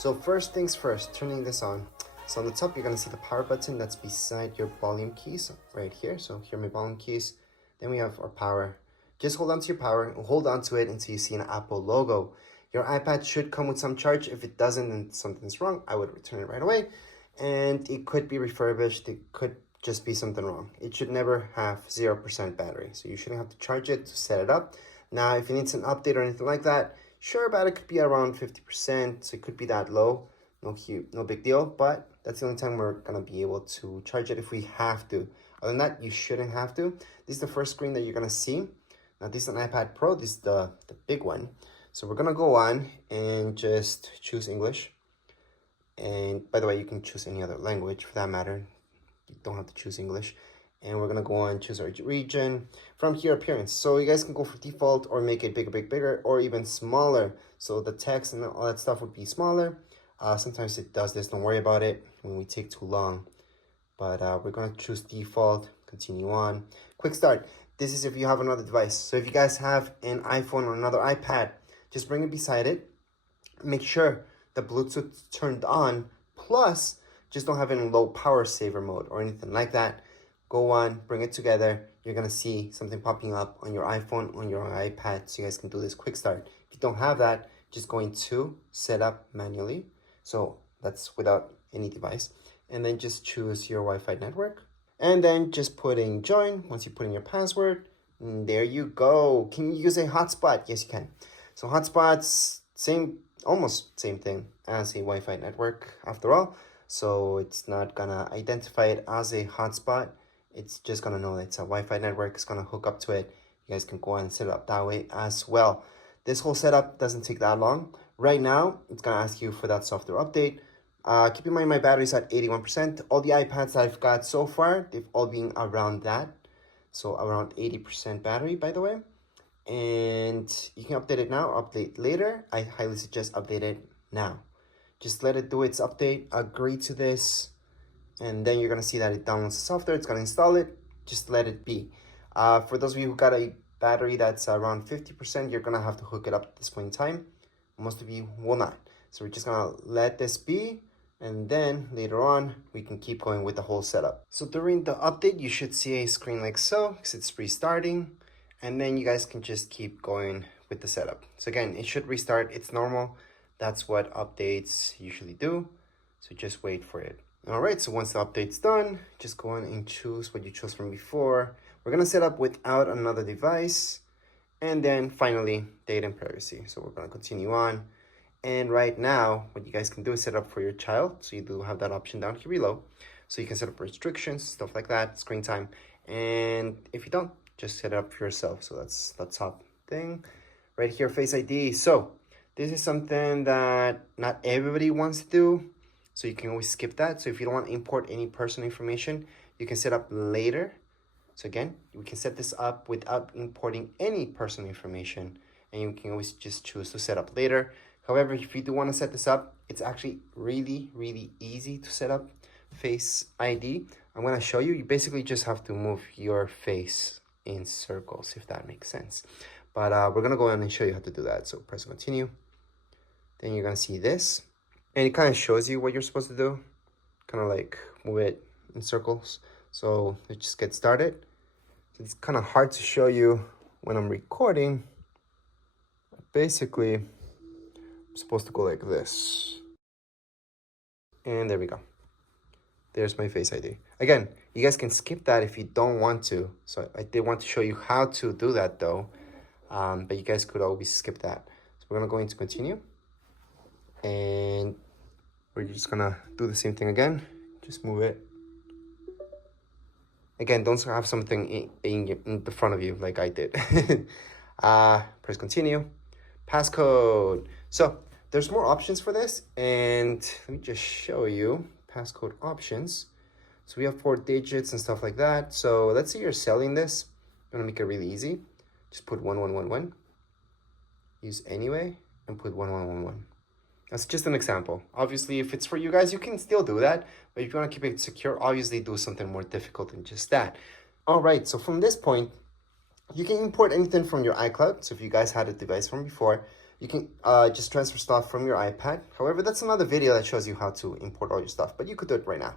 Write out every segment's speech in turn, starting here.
So first things first, turning this on. So on the top, you're gonna see the power button that's beside your volume keys right here. So here are my volume keys. Then we have our power. Just hold on to your power and hold on to it until you see an Apple logo. Your iPad should come with some charge. If it doesn't and something's wrong, I would return it right away. And it could be refurbished. It could just be something wrong. It should never have 0% battery. So you shouldn't have to charge it to set it up. Now, if it needs an update or anything like that, sure, battery could be around 50%. So it could be that low. No big deal. But that's the only time we're gonna be able to charge it if we have to. Other than that, you shouldn't have to. This is the first screen that you're gonna see. Now this is an iPad Pro. This is the big one. So we're gonna go on and just choose English. And by the way, you can choose any other language for that matter. You don't have to choose English. And we're gonna go on, choose our region. From here, appearance. So you guys can go for default or make it bigger, or even smaller. So the text and all that stuff would be smaller. Sometimes it does this, don't worry about it when we take too long. But we're gonna choose default, continue on. Quick start. This is if you have another device. So if you guys have an iPhone or another iPad, just bring it beside it. Make sure the Bluetooth turned on, plus just don't have it in low power saver mode or anything like that. Go on, bring it together. You're gonna see something popping up on your iPhone, on your iPad, so you guys can do this quick start. If you don't have that, just go into setup manually. So that's without any device. And then just choose your Wi-Fi network. And then just put in join. Once you put in your password, there you go. Can you use a hotspot? Yes, you can. So hotspots, almost same thing as a Wi-Fi network after all. So it's not gonna identify it as a hotspot. It's just gonna know it's a Wi-Fi network. It's gonna hook up to it. You guys can go on and set it up that way as well. This whole setup doesn't take that long. Right now, it's gonna ask you for that software update. Keep in mind my battery's at 81%. All the iPads I've got so far, they've all been around that. So around 80% battery, by the way. And you can update it now, update later. I highly suggest update it now. Just let it do its update, agree to this, and then you're gonna see that it downloads the software, it's gonna install it, just let it be. For those of you who got a battery that's around 50%, you're gonna have to hook it up at this point in time. Most of you will not. So we're just gonna let this be, and then later on, we can keep going with the whole setup. So during the update, you should see a screen like so, because it's restarting, and then you guys can just keep going with the setup. So again, it should restart, it's normal. That's what updates usually do. So just wait for it. All right, so once the update's done, just go on and choose what you chose from before. We're gonna set up without another device. And then finally, data and privacy. So we're gonna continue on. And right now, what you guys can do is set up for your child. So you do have that option down here below. So you can set up restrictions, stuff like that, screen time. And if you don't, just set it up for yourself. So that's the top thing. Right here, Face ID. So this is something that not everybody wants to do. So you can always skip that. So if you don't want to import any personal information, you can set up later. So again, we can set this up without importing any personal information, and you can always just choose to set up later. However, if you do want to set this up, it's actually really easy to set up Face ID. I'm going to show you. You basically just have to move your face in circles, if that makes sense. But we're going to go on and show you how to do that. So press continue. Then you're going to see this. And it kind of shows you what you're supposed to do. Kind of like move it in circles. So let's just get started. It's kind of hard to show you when I'm recording. Basically, I'm supposed to go like this. And there we go. There's my Face ID. Again, you guys can skip that if you don't want to. So I did want to show you how to do that though. But you guys could always skip that. So we're gonna go into continue. And we're just gonna do the same thing again. Just move it. Again, don't have something in the front of you like I did. Press continue. Passcode. So there's more options for this, and let me just show you passcode options. So we have 4 digits and stuff like that. So let's say you're selling this. I'm gonna make it really easy. Just put 1111. Use anyway and put 1111. That's just an example. Obviously, if it's for you guys, you can still do that. But if you want to keep it secure, obviously do something more difficult than just that. All right, so from this point, you can import anything from your iCloud. So if you guys had a device from before, You can just transfer stuff from your iPad. However, that's another video that shows you how to import all your stuff, but you could do it right now.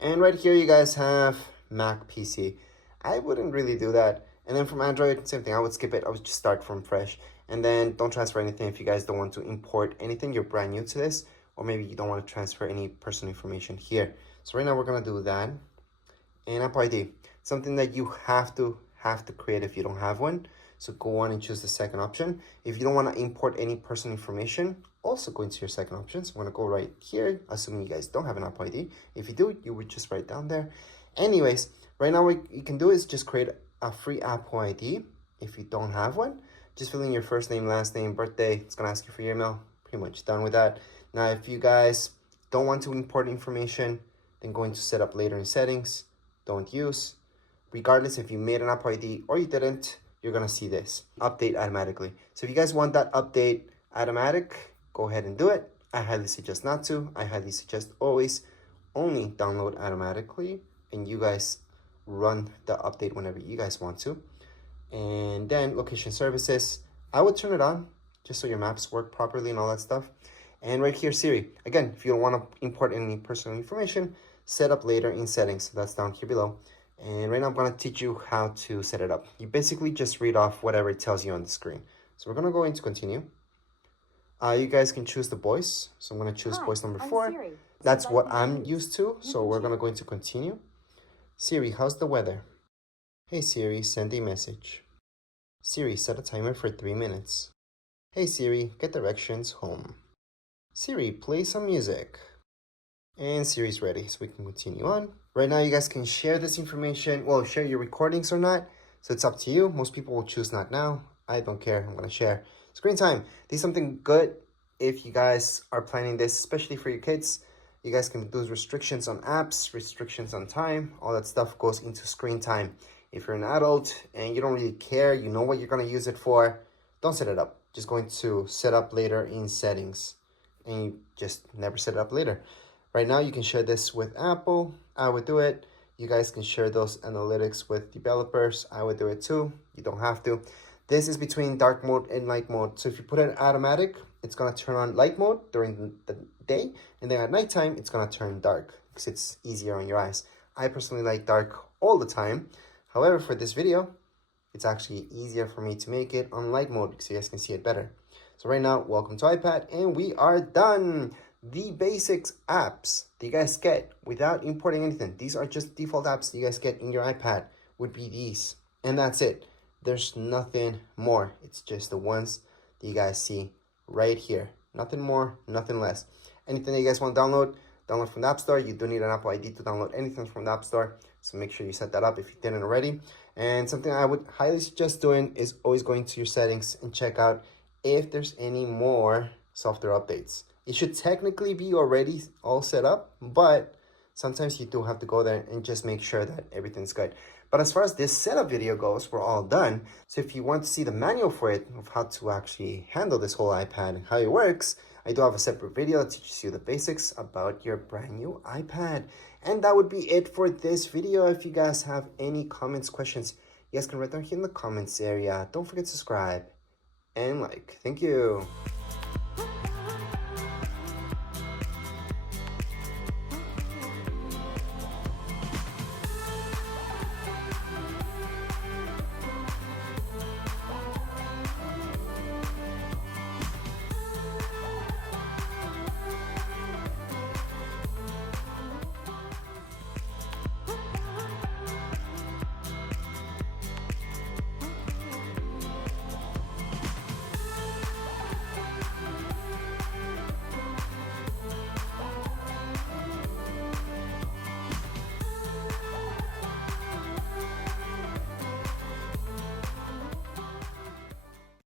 And right here, you guys have Mac PC. I wouldn't really do that. And then from Android, same thing. I would skip it. I would just start from fresh. And then don't transfer anything if you guys don't want to import anything. You're brand new to this, or maybe you don't want to transfer any personal information here. So right now we're gonna do that. And Apple ID, something that you have to create if you don't have one. So go on and choose the second option. If you don't want to import any personal information, also go into your second option. So I'm gonna go right here, assuming you guys don't have an Apple ID. If you do, you would just write down there. Anyways, right now what you can do is just create a free Apple ID. If you don't have one, just fill in your first name, last name, birthday. It's gonna ask you for your email. Pretty much done with that. Now, if you guys don't want to import information, then go into setup later in settings, don't use. Regardless if you made an Apple ID or you didn't, you're gonna see this, update automatically. So if you guys want that update automatic, go ahead and do it. I highly suggest not to. I highly suggest always only download automatically, and you guys run the update whenever you guys want to. And then location services, I would turn it on just so your maps work properly and all that stuff. And right here, Siri, again, if you don't want to import any personal information, set up later in settings. So that's down here below. And right now I'm going to teach you how to set it up. You basically just read off whatever it tells you on the screen. So we're going to go into continue. You guys can choose the voice. So I'm going to choose voice number 4. Siri. That's what I'm used to. So we're going to go into continue. Siri, how's the weather? Hey Siri, send a message. Siri, set a timer for 3 minutes. Hey Siri, get directions home. Siri, play some music. And Siri's ready, so we can continue on. Right now, you guys can share this information. Well, share your recordings or not. So it's up to you. Most people will choose not now. I don't care. I'm going to share. Screen time. This is something good if you guys are planning this, especially for your kids. You guys can do restrictions on apps, restrictions on time. All that stuff goes into screen time. If you're an adult and you don't really care, you know what you're going to use it for, don't set it up. Just go into set up later in settings. And you just never set it up later. Right now, you can share this with Apple. I would do it. You guys can share those analytics with developers. I would do it too. You don't have to. This is between dark mode and light mode. So if you put it automatic, it's going to turn on light mode during the day. And then at nighttime, it's going to turn dark because it's easier on your eyes. I personally like dark all the time. However, for this video, it's actually easier for me to make it on light mode so you guys can see it better. So right now, welcome to iPad, and we are done. The basics apps that you guys get without importing anything. These are just default apps that you guys get in your iPad would be these. And that's it. There's nothing more. It's just the ones that you guys see right here. Nothing more, nothing less. Anything that you guys want to download, download from the App Store. You do need an Apple ID to download anything from the App Store. So make sure you set that up if you didn't already. And something I would highly suggest doing is always going to your settings and check out if there's any more software updates. It should technically be already all set up, but sometimes you do have to go there and just make sure that everything's good. But as far as this setup video goes, we're all done. So if you want to see the manual for it, of how to actually handle this whole iPad and how it works, I do have a separate video that teaches you the basics about your brand new iPad. And that would be it for this video. If you guys have any comments, questions, you guys can write down here in the comments area. Don't forget to subscribe and like. Thank you.